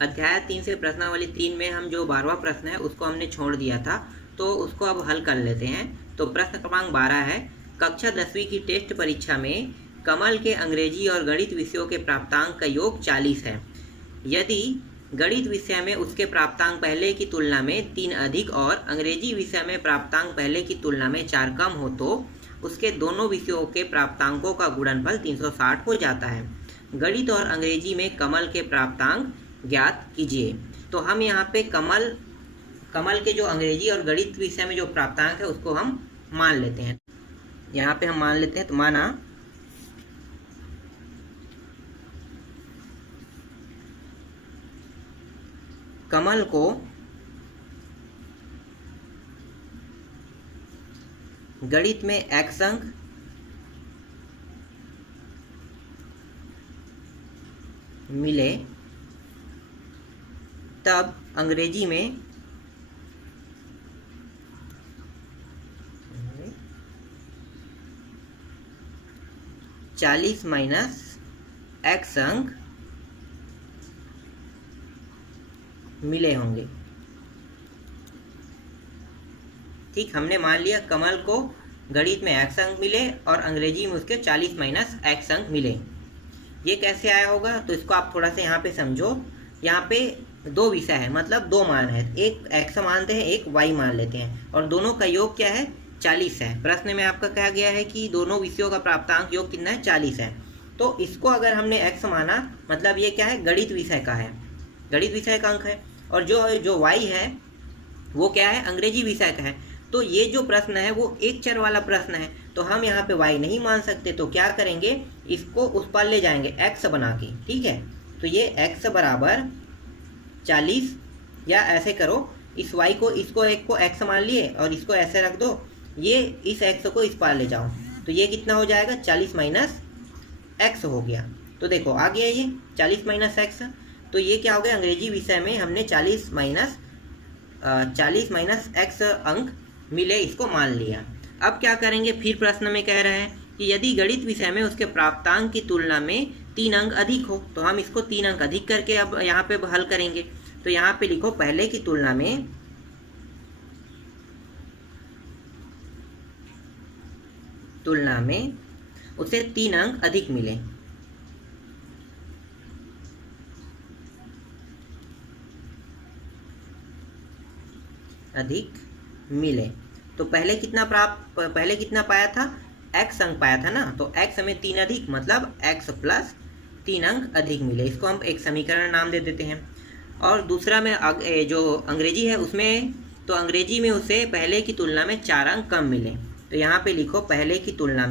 अध्याय 3 से प्रश्नावली 3 में हम जो 12वां प्रश्न है उसको हमने छोड़ दिया था, तो उसको अब हल कर लेते हैं। तो प्रश्न क्रमांक 12 है, कक्षा 10वीं की टेस्ट परीक्षा में कमल के अंग्रेजी और गणित विषयों के प्राप्तांक का योग 40 है। यदि गणित विषय में उसके प्राप्तांक पहले की तुलना में 3 अधिक और अंग्रेजी विषय में प्राप्तांक पहले की तुलना में 4 कम हो तो उसके दोनों विषयों के प्राप्तांकों का गुणनफल 360 हो जाता है। गणित और अंग्रेजी में कमल के प्राप्तांक ज्ञात कीजिए। तो हम यहाँ पे कमल के जो अंग्रेजी और गणित विषय में जो प्राप्तांक है उसको हम मान लेते हैं। यहाँ पे हम मान लेते हैं, तो माना कमल को गणित में x अंक, मिले तब अंग्रेजी में 40 माइनस x अंक मिले होंगे। ठीक, हमने मान लिया कमल को गणित में x अंक मिले और अंग्रेजी में उसके 40 माइनस x अंक मिले। ये कैसे आया होगा, तो इसको आप थोड़ा सा यहाँ पे समझो। यहाँ पे दो विषय है, मतलब दो मान है, एक x मानते हैं, एक y मान लेते हैं, और दोनों का योग क्या है, 40 है। प्रश्न में आपका कहा गया है कि दोनों विषयों का प्राप्तांक योग कितना है, 40 है। तो इसको अगर हमने x माना, मतलब ये क्या है, गणित विषय का है, गणित विषय का अंक है, और जो y है वो क्या है, अंग्रेजी विषय का है। तो ये जो प्रश्न है वो एक चर वाला प्रश्न है, तो हम यहाँ पे y नहीं मान सकते, तो क्या करेंगे, इसको उस पर ले जाएंगे x बना के। ठीक है, तो ये x बराबर 40, या ऐसे करो, इस y को, इसको एक को x मान लिए और इसको ऐसे रख दो, ये इस x को इस पार ले जाओ, तो ये कितना हो जाएगा, 40 माइनस x हो गया। तो देखो आ गया ये 40 माइनस x। तो ये क्या हो गया, अंग्रेजी विषय में हमने 40 माइनस x अंक मिले, इसको मान लिया। अब क्या करेंगे, फिर प्रश्न में कह रहे हैं कि यदि गणित विषय में उसके प्राप्तांक की तुलना में 3 अंक अधिक हो, तो हम इसको 3 अंक अधिक करके अब यहाँ पे हल करेंगे। तो यहाँ पे लिखो, पहले की तुलना में उसे 3 अंक अधिक मिले। तो पहले कितना पाया था, x अंक पाया था ना, तो x में 3 अधिक, मतलब x प्लस 3 अंक अधिक मिले। इसको हम एक समीकरण नाम दे देते हैं। और दूसरा में जो अंग्रेजी है उसमें, तो अंग्रेजी में उसे पहले की तुलना में 4 अंक कम मिले। तो यहाँ पे लिखो, पहले की तुलना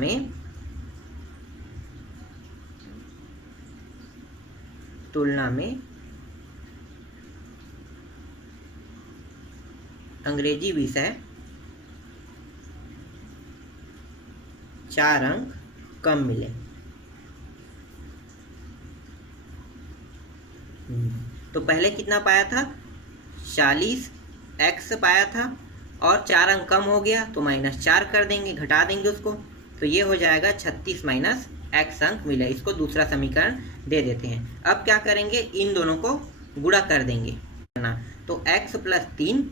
में अंग्रेजी विषय 4 अंक कम मिले। तो पहले कितना पाया था, 40 x पाया था, और 4 अंक कम हो गया तो -4 कर देंगे, घटा देंगे उसको, तो ये हो जाएगा 36 माइनस x अंक मिले। इसको दूसरा समीकरण दे देते हैं। अब क्या करेंगे, इन दोनों को गुणा कर देंगे ना, तो x प्लस 3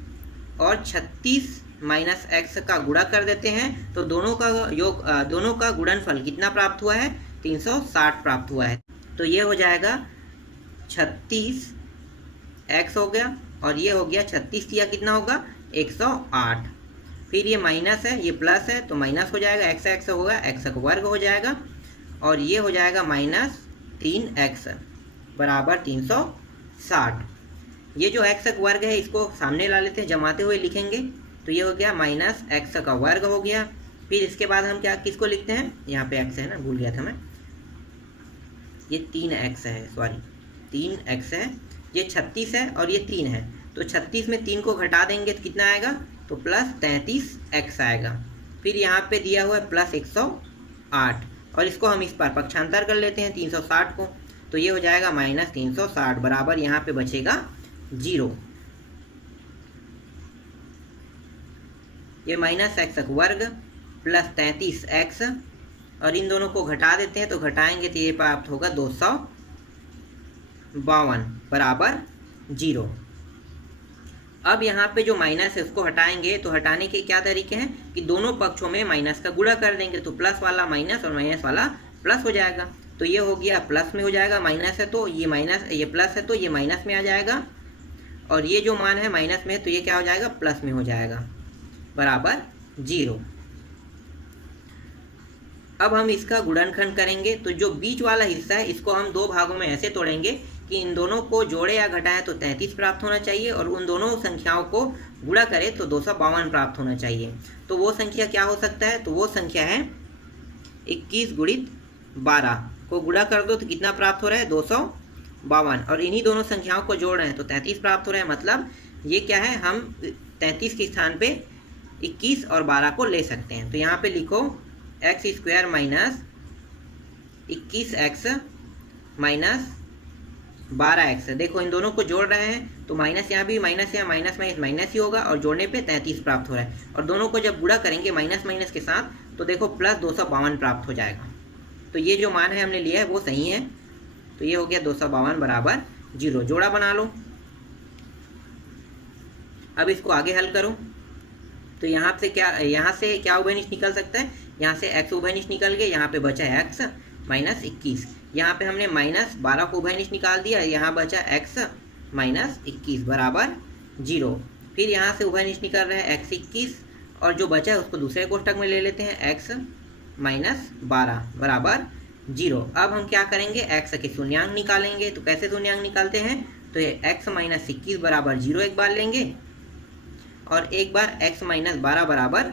और 36 माइनस x का गुणा कर देते हैं, तो दोनों का गुणनफल कितना प्राप्त हुआ है, 360 प्राप्त हुआ है। तो ये हो जाएगा 36x हो गया, और ये हो गया 36 या कितना होगा, 108। फिर ये माइनस है, ये प्लस है, तो माइनस हो जाएगा, x होगा, x का वर्ग हो जाएगा, और ये हो जाएगा -3x बराबर 360। ये जो x का वर्ग है इसको सामने ला लेते हैं, जमाते हुए लिखेंगे, तो ये हो गया -x का वर्ग हो गया। फिर इसके बाद हम किसको लिखते हैं, यहाँ पे x है ना, भूल गया था मैं, ये 3x है, सॉरी 3x है, ये 36 है और ये 3 है, तो 36 में 3 को घटा देंगे तो कितना आएगा, तो प्लस 33x आएगा। फिर यहाँ पे दिया हुआ है प्लस 108, और इसको हम इस पर पक्षांतर कर लेते हैं 360 को, तो ये हो जाएगा -360 बराबर, यहाँ पे बचेगा 0। ये -x वर्ग प्लस 33x, और इन दोनों को घटा देते हैं, तो घटाएंगे तो ये प्राप्त होगा 252 बराबर 0। अब यहाँ पे जो माइनस है उसको हटाएंगे, तो हटाने के क्या तरीके हैं कि दोनों पक्षों में माइनस का गुणा कर देंगे, तो प्लस वाला माइनस और माइनस वाला प्लस हो जाएगा। तो ये हो गया प्लस में हो जाएगा, माइनस है तो ये माइनस, ये प्लस है तो ये माइनस में आ जाएगा, और ये जो मान है माइनस में है तो ये क्या हो जाएगा, प्लस में हो जाएगा, बराबर 0। अब हम इसका गुणनखंड करेंगे, तो जो बीच वाला हिस्सा है इसको हम दो भागों में ऐसे तोड़ेंगे कि इन दोनों को जोड़े या घटाएं तो 33 प्राप्त होना चाहिए, और उन दोनों संख्याओं को गुणा करें तो 252 प्राप्त होना चाहिए। तो वो संख्या क्या हो सकता है, तो वो संख्या है 21 गुणित 12 को गुणा कर दो तो कितना प्राप्त हो रहा है, 252, और इन्हीं दोनों संख्याओं को जोड़ रहे हैं तो 33 प्राप्त हो रहा है। मतलब ये क्या है, हम 33 के स्थान पे 21 और 12 को ले सकते हैं। तो यहाँ पे लिखो x² minus 21x minus 12x। देखो इन दोनों को जोड़ रहे हैं तो माइनस यहाँ भी माइनस है, माइनस माइनस माइनस ही होगा, और जोड़ने पे 33 प्राप्त हो रहा है। और दोनों को जब गुणा करेंगे माइनस माइनस के साथ तो देखो प्लस 252 प्राप्त हो जाएगा। तो ये जो मान है हमने लिया है वो सही है, तो ये हो गया 252 बराबर 0। जोड़ा बना लो। अब इसको आगे हल करो, तो यहाँ से क्या उभयनिष्ठ निकल सकता है, यहाँ से x उभयनिष्ठ निकल गए, यहाँ पे बचा है x माइनस 21। यहाँ पे हमने माइनस 12 को उभयनिष्ठ निकाल दिया, यहाँ बचा x माइनस 21 बराबर 0। फिर यहाँ से उभयनिष्ठ निकल रहे हैं x 21, और जो बचा है उसको दूसरे कोष्ठक में ले लेते हैं, x माइनस 12 बराबर 0। अब हम क्या करेंगे, x के शून्यांक निकालेंगे। तो कैसे शून्यांक निकालते हैं, तो ये x माइनस 21 बराबर 0 एक बार लेंगे, और एक बार x माइनस 12 बराबर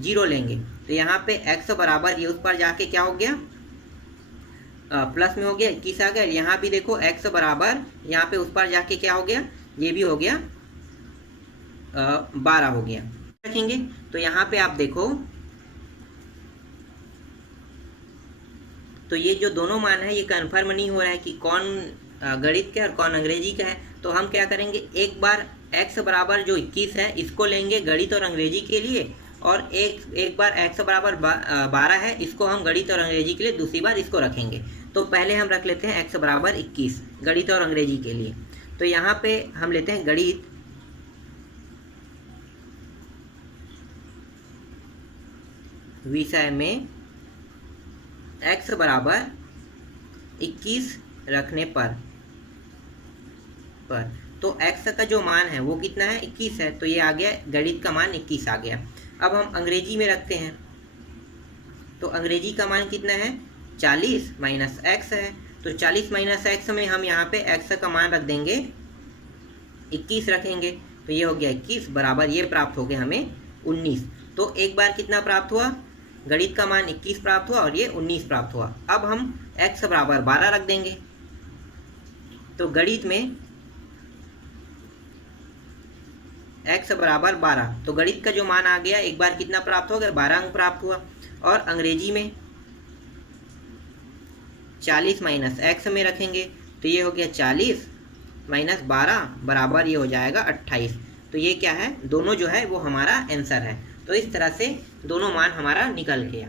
0 लेंगे। तो यहाँ पे x बराबर ये उस पर जाके क्या हो गया, प्लस में हो गया, 21 आ गया। यहाँ भी देखो x बराबर यहाँ पे उस पर जाके क्या हो गया, ये भी हो गया 12 हो गया। रखेंगे तो यहाँ पे आप देखो, तो ये जो दोनों मान है ये कन्फर्म नहीं हो रहा है कि कौन गणित का है और कौन अंग्रेजी का है। तो हम क्या करेंगे, एक बार x बराबर जो 21 है इसको लेंगे गणित और अंग्रेजी के लिए, और एक बार x बराबर 12 है इसको हम गणित और अंग्रेजी के लिए दूसरी बार इसको रखेंगे। तो पहले हम रख लेते हैं x बराबर 21 गणित और अंग्रेजी के लिए। तो यहाँ पे हम लेते हैं गणित, विषय में x बराबर 21 रखने पर तो x का जो मान है वो कितना है, 21 है, तो ये आ गया गणित का मान 21 आ गया। अब हम अंग्रेजी में रखते हैं, तो अंग्रेजी का मान कितना है, 40 माइनस x है। तो 40 माइनस x में हम यहाँ पे x का मान रख देंगे 21 रखेंगे, तो ये हो गया 21 बराबर ये प्राप्त हो गया हमें 19। तो एक बार कितना प्राप्त हुआ, गणित का मान 21 प्राप्त हुआ और ये 19 प्राप्त हुआ। अब हम x बराबर 12 रख देंगे, तो गणित में x बराबर 12, तो गणित का जो मान आ गया एक बार कितना प्राप्त हो गया, 12 अंक प्राप्त हुआ। और अंग्रेजी में 40 माइनस x में रखेंगे, तो ये हो गया 40 माइनस 12 बराबर ये हो जाएगा 28। तो ये क्या है, दोनों जो है वो हमारा आंसर है। तो इस तरह से दोनों मान हमारा निकल गया।